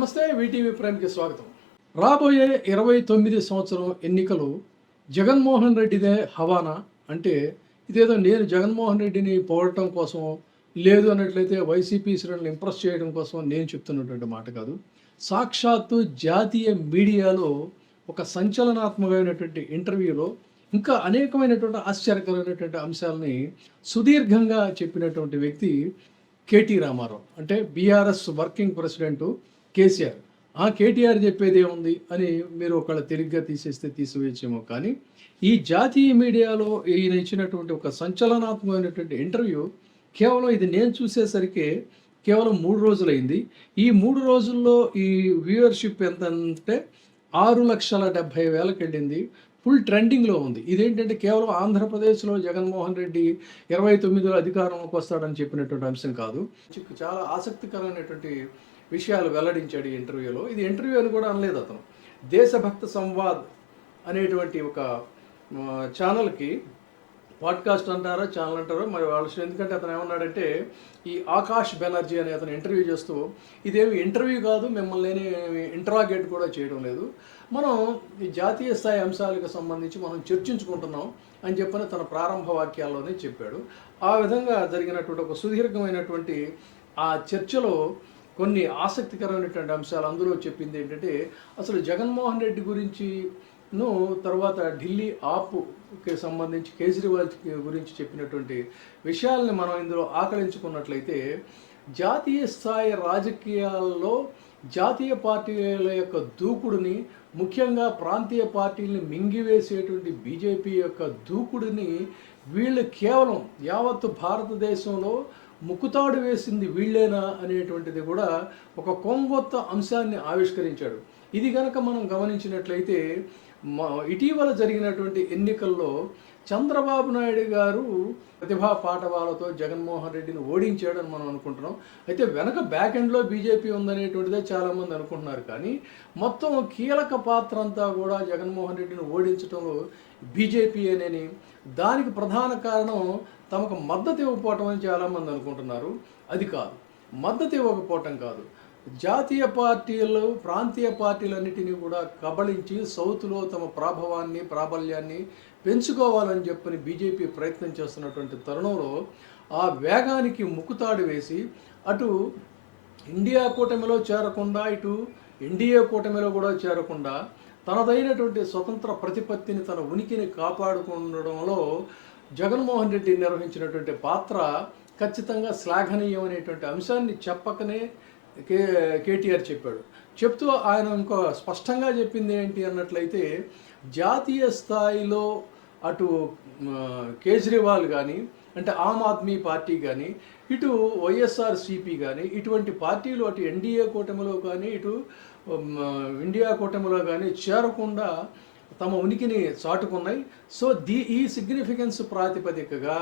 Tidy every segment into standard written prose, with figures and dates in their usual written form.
నమస్తే వీటీవీ ప్రైమ్కి స్వాగతం. రాబోయే 29 సంవత్సరం ఎన్నికలు జగన్మోహన్ రెడ్డిదే హవానా? అంటే ఇదేదో నేను జగన్మోహన్ రెడ్డిని పొగడటం కోసం, లేదు అన్నట్లయితే వైసీపీ శ్రేణులను ఇంప్రెస్ చేయడం కోసం నేను చెప్తున్నటువంటి మాట కాదు. సాక్షాత్తు జాతీయ మీడియాలో ఒక సంచలనాత్మకమైనటువంటి ఇంటర్వ్యూలో ఇంకా అనేకమైనటువంటి ఆశ్చర్యకరమైనటువంటి అంశాలని సుదీర్ఘంగా చెప్పినటువంటి వ్యక్తి కేటీ రామారావు. అంటే బీఆర్ఎస్ వర్కింగ్ ప్రెసిడెంటు కేసీఆర్. ఆ కేటీఆర్ చెప్పేది ఏముంది అని మీరు ఒకవేళ తెలిగ్గా తీసేస్తే తీసివేయచ్చేమో, కానీ ఈ జాతీయ మీడియాలో ఈయన ఇచ్చినటువంటి ఒక సంచలనాత్మకమైనటువంటి ఇంటర్వ్యూ కేవలం ఇది నేను చూసేసరికి కేవలం 3 రోజులైంది. ఈ 3 రోజుల్లో ఈ వ్యూవర్షిప్ ఎంత అంటే 6,70,000కి వెళ్ళింది. ఫుల్ ట్రెండింగ్లో ఉంది. ఇదేంటంటే కేవలం ఆంధ్రప్రదేశ్లో జగన్మోహన్ రెడ్డి 29లో అధికారంలోకి వస్తాడని చెప్పినటువంటి అంశం కాదు. చాలా ఆసక్తికరమైనటువంటి విషయాలు వెల్లడించాడు ఈ ఇంటర్వ్యూలో. ఇది ఇంటర్వ్యూ అని కూడా అనలేదు అతను. దేశభక్త సంవాద్ అనేటువంటి ఒక ఛానల్కి, పాడ్కాస్ట్ అంటారో ఛానల్ అంటారో మరి వాళ్ళ, ఎందుకంటే అతను ఏమన్నాడంటే ఈ ఆకాష్ బెనర్జీ అనే అతను ఇంటర్వ్యూ చేస్తూ, ఇదేమి ఇంటర్వ్యూ కాదు, మిమ్మల్ని ఇంటరాగేట్ కూడా చేయడం లేదు, మనం ఈ జాతీయ స్థాయి అంశాలకు సంబంధించి మనం చర్చించుకుంటున్నాం అని చెప్పని తన ప్రారంభ వాక్యాల్లోనే చెప్పాడు. ఆ విధంగా జరిగినటువంటి ఒక సుదీర్ఘమైనటువంటి ఆ చర్చలో కొన్ని ఆసక్తికరమైనటువంటి అంశాలు అందులో చెప్పింది ఏంటంటే, అసలు జగన్మోహన్ రెడ్డి గురించిను తర్వాత ఢిల్లీ ఆప్కి సంబంధించి కేజ్రీవాల్ గురించి చెప్పినటువంటి విషయాల్ని మనం ఇందులో ఆకలించుకున్నట్లయితే, జాతీయ స్థాయి రాజకీయాల్లో జాతీయ పార్టీల యొక్క దూకుడుని, ముఖ్యంగా ప్రాంతీయ పార్టీలని మింగివేసేటువంటి బీజేపీ యొక్క దూకుడిని వీళ్ళు కేవలం యావత్తు భారతదేశంలో ముక్కుతాడు వేసింది వీళ్ళేనా అనేటువంటిది కూడా ఒక కొంగొత్త అంశాన్ని ఆవిష్కరించాడు. ఇది కనుక మనం గమనించినట్లయితే ఇటీవల జరిగినటువంటి ఎన్నికల్లో చంద్రబాబు నాయుడు గారు ప్రతిభా పాటవాలతో జగన్మోహన్ రెడ్డిని ఓడించాడని మనం అనుకుంటున్నాం. అయితే వెనక బ్యాక్ ఎండ్లో బీజేపీ ఉందనేటువంటిదే చాలామంది అనుకుంటున్నారు. కానీ మొత్తం కీలక పాత్ర అంతా కూడా జగన్మోహన్ రెడ్డిని ఓడించడంలో బీజేపీ అనేని, దానికి ప్రధాన కారణం తమకు మద్దతు ఇవ్వకపోవటం అని చాలామంది అనుకుంటున్నారు. అది కాదు, మద్దతు ఇవ్వకపోవటం కాదు, జాతీయ పార్టీలు ప్రాంతీయ పార్టీలన్నిటినీ కూడా కబళించి సౌత్లో తమ ప్రాభవాన్ని ప్రాబల్యాన్ని పెంచుకోవాలని చెప్పని బీజేపీ ప్రయత్నం చేస్తున్నటువంటి తరుణంలో ఆ వేగానికి ముక్కుతాడు వేసి అటు ఇండియా కూటమిలో చేరకుండా ఇటు ఎన్డీఏ కూటమిలో కూడా చేరకుండా తనదైనటువంటి స్వతంత్ర ప్రతిపత్తిని, తన ఉనికిని కాపాడుకుండడంలో జగన్మోహన్ రెడ్డి నిర్వహించినటువంటి పాత్ర ఖచ్చితంగా శ్లాఘనీయం అనేటువంటి అంశాన్ని చెప్పకనే కేటీఆర్ చెప్పాడు. చెప్తూ ఆయన ఇంకో స్పష్టంగా చెప్పింది ఏంటి అన్నట్లయితే, జాతీయ స్థాయిలో అటు కేజ్రీవాల్ కానీ, అంటే ఆమ్ ఆద్మీ పార్టీ కానీ, ఇటు వైఎస్ఆర్సీపీ కానీ, ఇటువంటి పార్టీలు అటు ఎన్డీఏ కూటమిలో కానీ ఇటు ఇండియా కూటమిలో కానీ చేరకుండా తమ ఉనికిని చాటుకున్నాయి. సో ఈ సిగ్నిఫికెన్స్ ప్రాతిపదికగా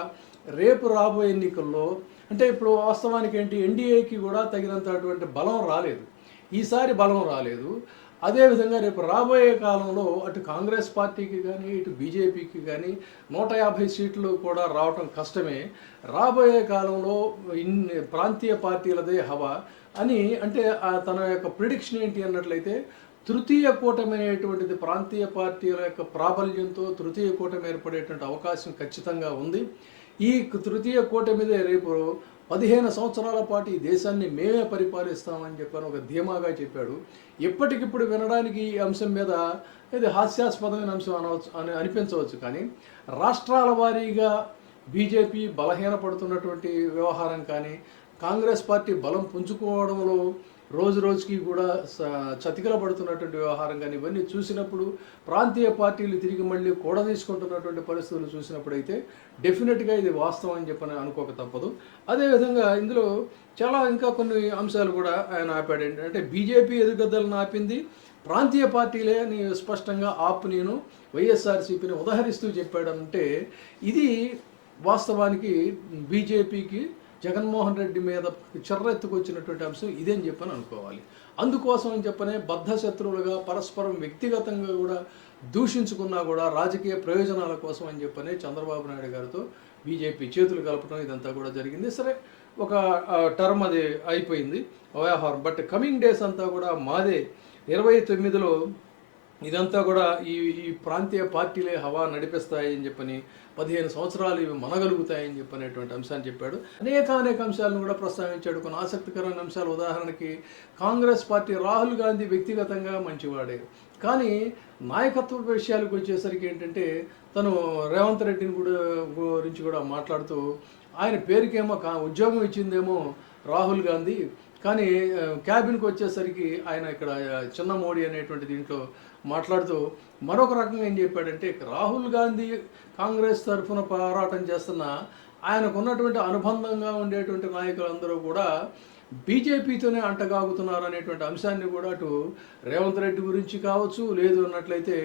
రేపు రాబోయే ఎన్నికల్లో, అంటే ఇప్పుడు వాస్తవానికి ఏంటి, ఎన్డీఏకి కూడా తగినంతటువంటి బలం రాలేదు, ఈసారి బలం రాలేదు. అదేవిధంగా రేపు రాబోయే కాలంలో అటు కాంగ్రెస్ పార్టీకి కానీ ఇటు బీజేపీకి కానీ 150 సీట్లు కూడా రావటం కష్టమే. రాబోయే కాలంలో ప్రాంతీయ పార్టీలదే హవా అని, అంటే తన యొక్క ప్రిడిక్షన్ ఏంటి అన్నట్లయితే, తృతీయ కూటమి అనేటువంటిది ప్రాంతీయ పార్టీల యొక్క ప్రాబల్యంతో తృతీయ కూటమి ఏర్పడేటువంటి అవకాశం ఖచ్చితంగా ఉంది. ఈ తృతీయ కూటమిదే రేపు 15 సంవత్సరాల పాటు ఈ దేశాన్ని మేమే పరిపాలిస్తామని చెప్పని ఒక ధీమాగా చెప్పాడు. ఎప్పటికిప్పుడు వినడానికి ఈ అంశం మీద ఇది హాస్యాస్పదమైన అంశం అనవచ్చు అని అనిపించవచ్చు, కానీ రాష్ట్రాల వారీగా బీజేపీ బలహీనపడుతున్నటువంటి వ్యవహారం కానీ, కాంగ్రెస్ పార్టీ బలం పుంజుకోవడంలో రోజు రోజుకి కూడా చతికిల పడుతున్నటువంటి వ్యవహారం కానీ, ఇవన్నీ చూసినప్పుడు ప్రాంతీయ పార్టీలు తిరిగి మళ్ళీ కూడా తీసుకుంటున్నటువంటి పరిస్థితులు చూసినప్పుడైతే డెఫినెట్గా ఇది వాస్తవం అని చెప్పని అనుకోక తప్పదు. అదేవిధంగా ఇందులో చాలా ఇంకా కొన్ని అంశాలు కూడా ఆయన ఆపాడు. ఏంటంటే బీజేపీ ఎదుగుదలను ఆపింది ప్రాంతీయ పార్టీలే అని స్పష్టంగా నేను వైఎస్ఆర్సీపీని ఉదహరిస్తూ చెప్పాడంటే, ఇది వాస్తవానికి బీజేపీకి జగన్మోహన్ రెడ్డి మీద చెర్రెత్తుకొచ్చినటువంటి అంశం ఇదేని చెప్పని అనుకోవాలి. అందుకోసం అని చెప్పనే బద్ధ శత్రువులుగా పరస్పరం వ్యక్తిగతంగా కూడా దూషించుకున్నా కూడా రాజకీయ ప్రయోజనాల కోసం అని చెప్పనే చంద్రబాబు నాయుడు గారితో బీజేపీ చేతులు కలపడం ఇదంతా కూడా జరిగింది. సరే, ఒక టర్మ్ అది అయిపోయింది వ్యవహారం. బట్ కమింగ్ డేస్ అంతా కూడా మాదే 29లో ఇదంతా కూడా ఈ ఈ ప్రాంతీయ పార్టీలే హవా నడిపిస్తాయని చెప్పని 15 సంవత్సరాలు ఇవి మనగలుగుతాయని చెప్పనేటువంటి అంశాన్ని చెప్పాడు. అనేక అంశాలను కూడా ప్రస్తావించాడు. కొన్ని ఆసక్తికరమైన అంశాలు, ఉదాహరణకి కాంగ్రెస్ పార్టీ రాహుల్ గాంధీ వ్యక్తిగతంగా మంచివాడే, కానీ నాయకత్వ విషయాలకు వచ్చేసరికి ఏంటంటే తను రేవంత్ రెడ్డిని గురించి కూడా మాట్లాడుతూ ఆయన పేరుకేమో ఉద్యోగం ఇచ్చిందేమో రాహుల్ గాంధీ, కానీ క్యాబిన్కి వచ్చేసరికి ఆయన ఇక్కడ చిన్న మోడీ అనేటువంటి దీంట్లో మాట్లాడుతూ మరొక రకంగా ఏం చెప్పాడంటే, రాహుల్ గాంధీ కాంగ్రెస్ తరఫున పోరాటం చేస్తున్న ఆయనకు ఉన్నటువంటి అనుబంధంగా ఉండేటువంటి నాయకులందరూ కూడా బీజేపీతోనే అంటగాగుతున్నారు అనేటువంటి అంశాన్ని కూడా అటు రేవంత్ రెడ్డి గురించి కావచ్చు, లేదు అన్నట్లయితే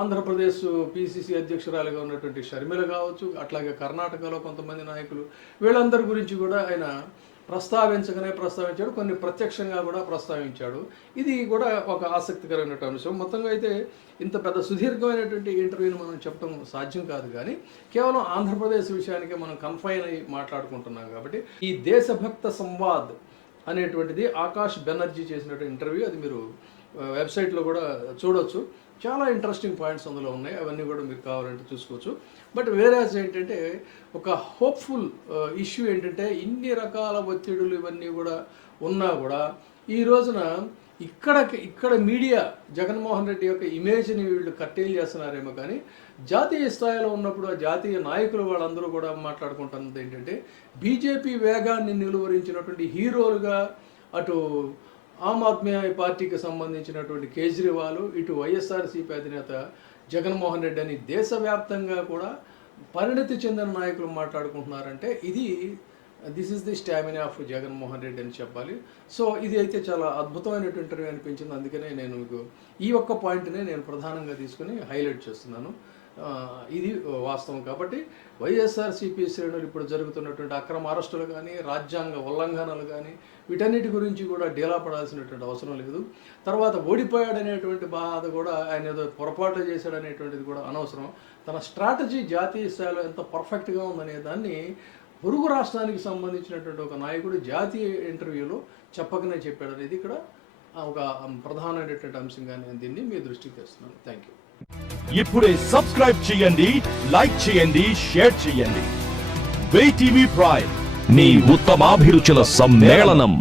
ఆంధ్రప్రదేశ్ పిసిసి అధ్యక్షురాలుగా ఉన్నటువంటి షర్మిల కావచ్చు, అట్లాగే కర్ణాటకలో కొంతమంది నాయకులు, వీళ్ళందరి గురించి కూడా ఆయన ప్రస్తావించాడు, కొన్ని ప్రత్యక్షంగా కూడా ప్రస్తావించాడు. ఇది కూడా ఒక ఆసక్తికరమైన అంశం. మొత్తంగా అయితే ఇంత పెద్ద సుదీర్ఘమైనటువంటి ఇంటర్వ్యూని మనం చెప్పడం సాధ్యం కాదు, కానీ కేవలం ఆంధ్రప్రదేశ్ విషయానికి మనం కన్ఫైన్ అయ్యి మాట్లాడుకుంటున్నాం కాబట్టి ఈ దేశభక్త సంవాద్ అనేటువంటిది ఆకాష్ బెనర్జీ చేసినటువంటి ఇంటర్వ్యూ, అది మీరు వెబ్సైట్లో కూడా చూడవచ్చు. చాలా ఇంట్రెస్టింగ్ పాయింట్స్ అందులో ఉన్నాయి, అవన్నీ కూడా మీరు కావాలంటే చూసుకోవచ్చు. బట్ వేరేస్ ఏంటంటే ఒక హోప్ఫుల్ ఇష్యూ ఏంటంటే ఇన్ని రకాల ఒత్తిడులు ఇవన్నీ కూడా ఉన్నా కూడా ఈ రోజున ఇక్కడ మీడియా జగన్మోహన్ రెడ్డి యొక్క ఇమేజ్ని వీళ్ళు కట్టేలు చేస్తున్నారేమో, కానీ జాతీయ స్థాయిలో ఉన్నప్పుడు ఆ జాతీయ నాయకులు వాళ్ళందరూ కూడా మాట్లాడుకుంటున్నది ఏంటంటే బీజేపీ వేగాన్ని నిలువరించినటువంటి హీరోలుగా అటు ఆమ్ ఆద్మీ పార్టీకి సంబంధించినటువంటి కేజ్రీవాల్, ఇటు వైఎస్ఆర్సీపీ అధినేత జగన్మోహన్ రెడ్డి అని దేశవ్యాప్తంగా కూడా పరిణతి చెందిన నాయకులు మాట్లాడుకుంటున్నారంటే this is the stamina of Jaganmohan Reddy అని చెప్పాలి. సో ఇది అయితే చాలా అద్భుతమైనటువంటి ఇంటర్వ్యూ అనిపించింది. అందుకనే నేను మీకు ఈ ఒక్క పాయింట్నే నేను ప్రధానంగా తీసుకుని హైలైట్ చేస్తున్నాను. ఇది వాస్తవం. కాబట్టి వైఎస్ఆర్సీపీ శ్రేణులు ఇప్పుడు జరుగుతున్నటువంటి అక్రమ అరెస్టులు కానీ, రాజ్యాంగ ఉల్లంఘనలు కానీ, వీటన్నిటి గురించి కూడా డీలా పడాల్సినటువంటి అవసరం లేదు. తర్వాత ఓడిపోయాడనేటువంటి బాధ కూడా, ఆయన ఏదో పొరపాటు చేశాడనేటువంటిది కూడా అనవసరం. తన స్ట్రాటజీ జాతీయ స్థాయిలో ఎంత పర్ఫెక్ట్గా ఉందనే దాన్ని పొరుగు రాష్ట్రానికి సంబంధించినటువంటి ఒక నాయకుడు జాతీయ ఇంటర్వ్యూలో చెప్పకనే చెప్పాడు అనేది ఇక్కడ ఒక ప్రధానమైనటువంటి అంశంగా నేను దీన్ని మీ దృష్టికి తెస్తున్నాను. Thank you. ఇప్పుడే సబ్స్క్రైబ్ చేయండి, లైక్ చేయండి, షేర్ చేయండి. వే టీవీ ప్రైమ్, నీ ఉత్తమాభిరుచుల సమ్మేళనం.